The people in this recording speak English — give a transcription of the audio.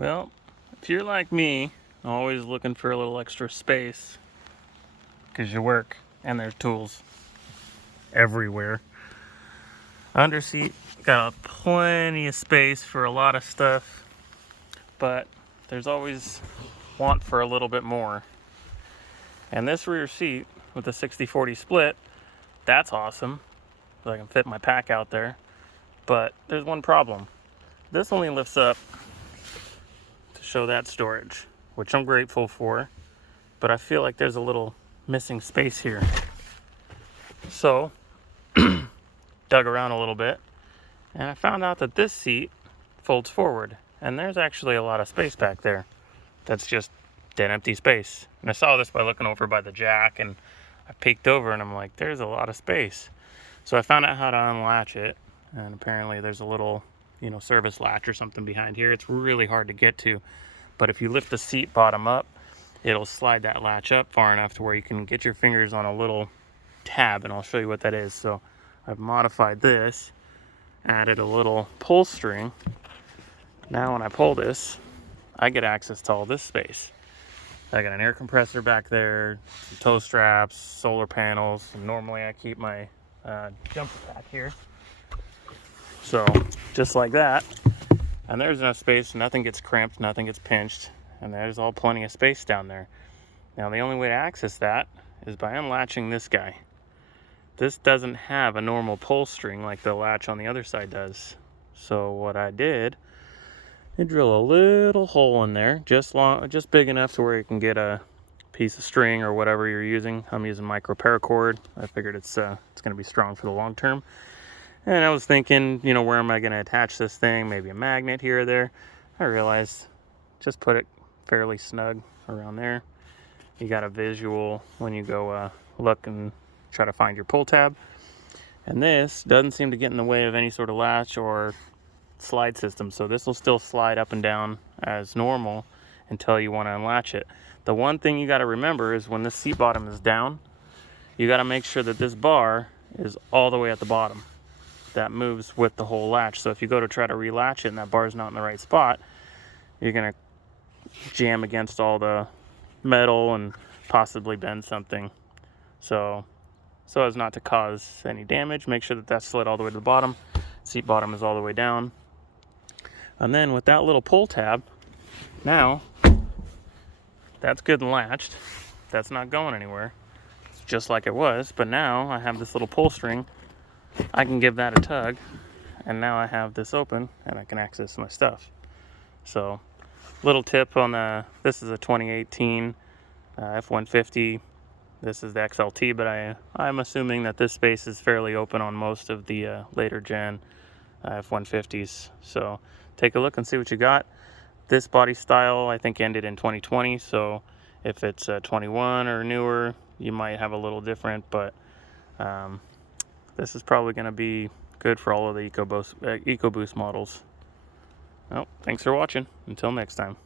Well, if you're like me, always looking for a little extra space because you work and there's tools everywhere. Under seat got plenty of space for a lot of stuff, but there's always want for a little bit more. And this rear seat with the 60/40 split, that's awesome. So I can fit my pack out there. But there's one problem. This only lifts up to show that storage, which I'm grateful for, but I feel like there's a little missing space here. So, dug around a little bit, and I found out that this seat folds forward, and there's actually a lot of space back there. That's just dead empty space. And I saw this by looking over by the jack, and I peeked over and I'm like, there's a lot of space. So I found out how to unlatch it, and apparently there's a little, service latch or something behind here. It's really hard to get to, but if you lift the seat bottom up, it'll slide that latch up far enough to where you can get your fingers on a little tab, and I'll show you what that is. So I've modified this, added a little pull string. Now when I pull this, I get access to all this space. I got an air compressor back there, some toe straps, solar panels, and normally I keep my jumper pack here. So just like that, and there's enough space, nothing gets cramped, nothing gets pinched, and there's all plenty of space down there. Now the only way to access that is by unlatching this guy. This doesn't have a normal pull string like the latch on the other side does. So what I did, I drill a little hole in there, just big enough to where you can get a piece of string or whatever you're using. I'm using micro paracord. I figured it's going to be strong for the long term. And I was thinking, where am I going to attach this thing? Maybe a magnet here or there. I realized just put it fairly snug around there. You got a visual when you go look and try to find your pull tab. And this doesn't seem to get in the way of any sort of latch or slide system, so this will still slide up and down as normal until you want to unlatch it. The one thing you got to remember is when this seat bottom is down, you got to make sure that this bar is all the way at the bottom. That moves with the whole latch. So if you go to try to relatch it and that bar is not in the right spot, you're going to jam against all the metal and possibly bend something. So as not to cause any damage, make sure that that's slid all the way to the bottom. Seat bottom is all the way down. And then with that little pull tab, now that's good and latched. That's not going anywhere. It's just like it was, but now I have this little pull string. I can give that a tug, and now I have this open and I can access my stuff. So, little tip on this is a 2018 F-150. This is the XLT, but I'm assuming that this space is fairly open on most of the later gen F-150s. So take a look and see what you got. This body style I think ended in 2020, so if it's 21 or newer, you might have a little different, but this is probably going to be good for all of the EcoBoost models. Well, thanks for watching. Until next time.